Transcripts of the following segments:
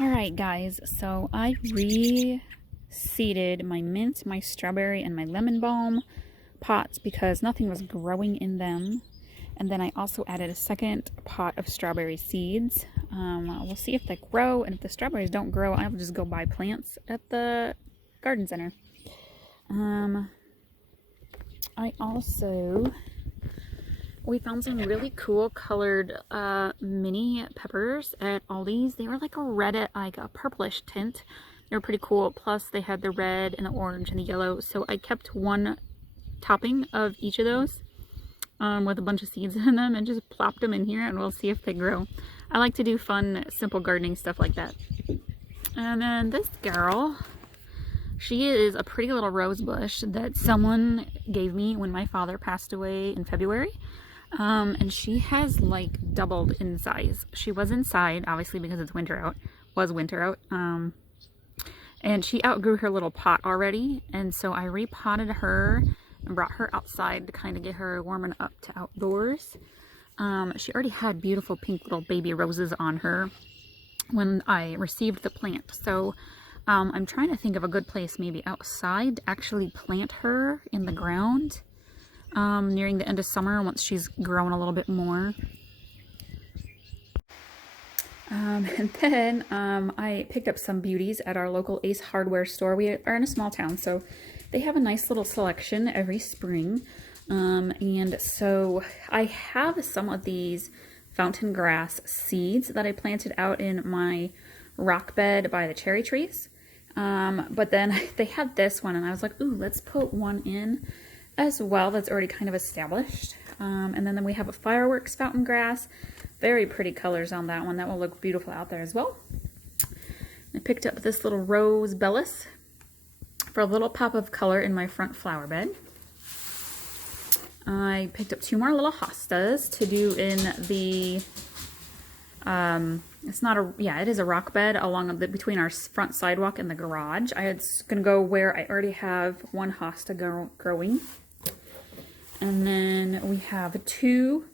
Alright guys, so I reseeded my mint, my strawberry, and my lemon balm pots because nothing was growing in them. And then I also added a second pot of strawberry seeds. We'll see if they grow, and if the strawberries don't grow, I'll just go buy plants at the garden center. We found some really cool colored mini peppers at Aldi's. They were like a purplish tint. They were pretty cool. Plus they had the red and the orange and the yellow. So I kept one topping of each of those with a bunch of seeds in them and just plopped them in here, and we'll see if they grow. I like to do fun, simple gardening stuff like that. And then this girl, she is a pretty little rose bush that someone gave me when my father passed away in February. And she has like doubled in size. She was inside, obviously, because it's winter out. And she outgrew her little pot already. And so I repotted her and brought her outside to kind of get her warming up to outdoors. She already had beautiful pink little baby roses on her when I received the plant. So I'm trying to think of a good place, maybe outside, to actually plant her in the ground nearing the end of summer once she's grown a little bit more. And then I picked up some beauties at our local Ace Hardware store. We are in a small town, so they have a nice little selection every spring. And so I have some of these fountain grass seeds that I planted out in my rock bed by the cherry trees. But then they had this one, and I was like, ooh, let's put one in as well that's already kind of established. And then we have a fireworks fountain grass. Very pretty colors on that one. That will look beautiful out there as well. I picked up this little rose bellis for a little pop of color in my front flower bed. I picked up two more little hostas to do in the it is a rock bed between our front sidewalk and the garage. It's gonna go where I already have one hosta growing. And then we have two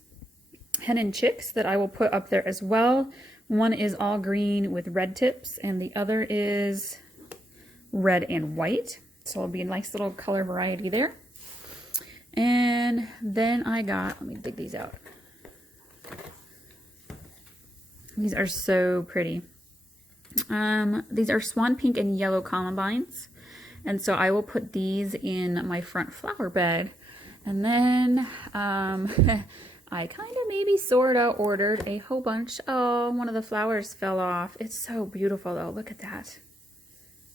hen and chicks that I will put up there as well. One is all green with red tips, and the other is red and white. So it'll be a nice little color variety there. And then let me dig these out. These are so pretty. These are swan pink and yellow columbines. And so I will put these in my front flower bed. And then I kind of maybe sort of ordered a whole bunch. Oh, one of the flowers fell off. It's so beautiful though. Look at that.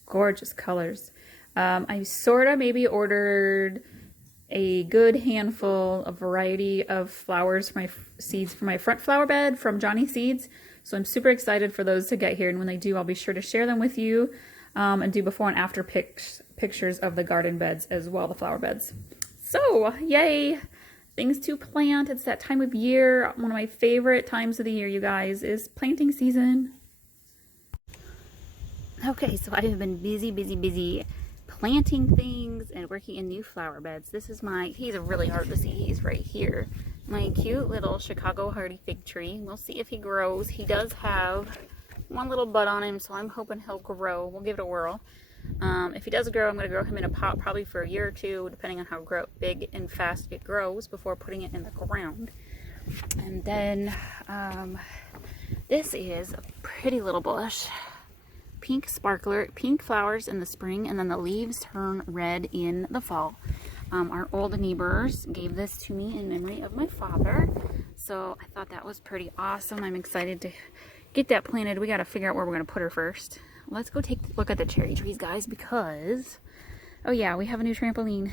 Gorgeous colors. I sort of maybe ordered a good handful, a variety of flowers for my seeds for my front flower bed from Johnny Seeds. So I'm super excited for those to get here, and when they do, I'll be sure to share them with you and do before and after pictures of the garden beds as well, the flower beds. So, yay! Things to plant. It's that time of year. One of my favorite times of the year, you guys, is planting season. Okay, so I have been busy planting things and working in new flower beds. This is he's really hard to see. He's right here. My cute little Chicago hardy fig tree. We'll see if he grows. He does have one little bud on him, so I'm hoping he'll grow. We'll give it a whirl. If he does grow, I'm going to grow him in a pot probably for a year or two, depending on how big and fast it grows before putting it in the ground. And then this is a pretty little bush. Pink sparkler, pink flowers in the spring, and then the leaves turn red in the fall. Our old neighbors gave this to me in memory of my father, so I thought that was pretty awesome. I'm excited to get that planted. We got to figure out where we're going to put her first. Let's go take a look at the cherry trees, guys, because, oh yeah, we have a new trampoline.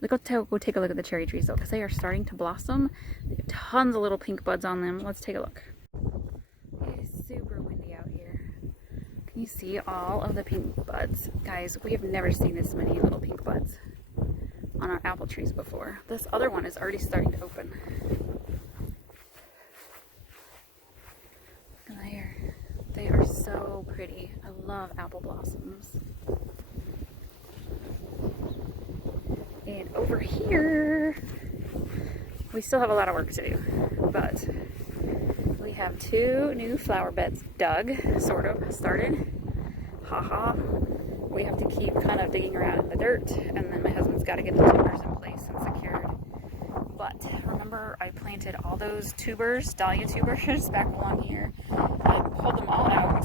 Let's go take a look at the cherry trees, though, because they are starting to blossom. They have tons of little pink buds on them. Let's take a look. It is super windy out here. Can you see all of the pink buds? Guys, we have never seen this many little pink buds on our apple trees before. This other one is already starting to open. There. They are so pretty. I love apple blossoms. And over here, we still have a lot of work to do, but we have 2 new flower beds dug, sort of, started. Haha. We have to keep kind of digging around in the dirt, and then my husband's got to get the tubers in place and secured. But remember, I planted all those tubers, dahlia tubers, back along here. I pulled them all out,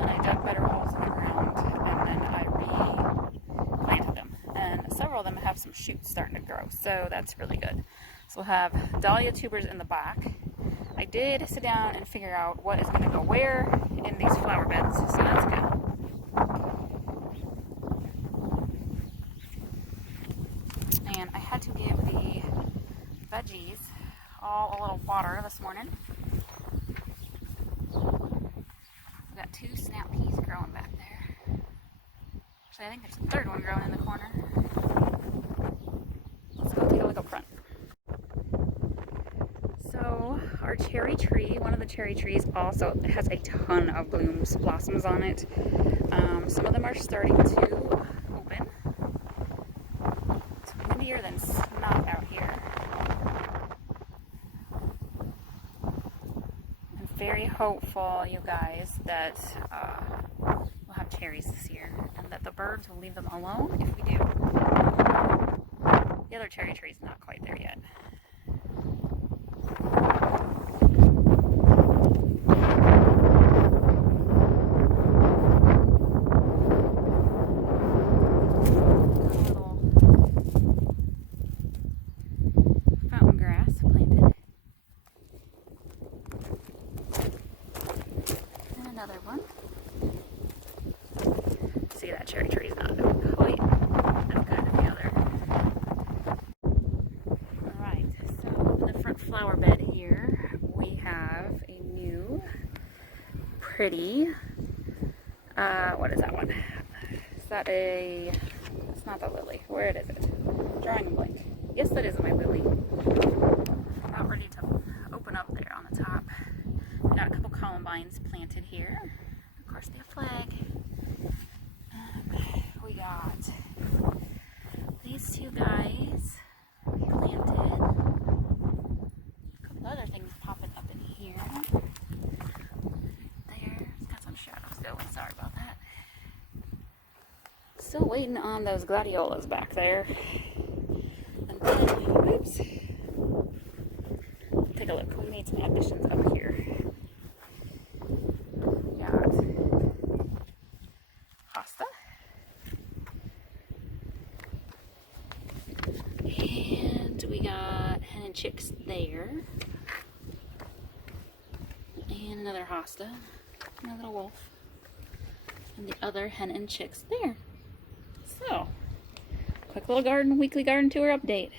and I dug better holes in the ground, and then I replanted them. And several of them have some shoots starting to grow, so that's really good. So we'll have dahlia tubers in the back. I did sit down and figure out what is going to go where in these flower beds, so that's good. And I had to give the veggies all a little water this morning. We've got 2 snap peas growing back there. Actually, I think there's a 3rd one growing in the corner. Let's go take a look up front. So our cherry tree, one of the cherry trees, also has a ton of blossoms on it. Some of them are starting to open. It's windier than snot out here. I'm very hopeful, you guys, that we'll have cherries this year and that the birds will leave them alone if we do. The other cherry tree is not quite there yet. Another one. See, that cherry tree is not doing quite as good as the other. Alright, so in the front flower bed here, we have a new pretty, what is that one? Is that a, it's not the lily. Where is it? Drawing a blank. Yes, that is my lily. About ready to open up there on the top. We got a couple columbines planted here. Of course, they have flag. We got these 2 guys planted. A couple other things popping up in here. There, it's got some shadows going. Sorry about that. Still waiting on those gladiolas back there. And then, oops. Take a look. We made some additions up here. And we got hen and chicks there. And another hosta. My little wolf. And the other hen and chicks there. So, quick little weekly garden tour update.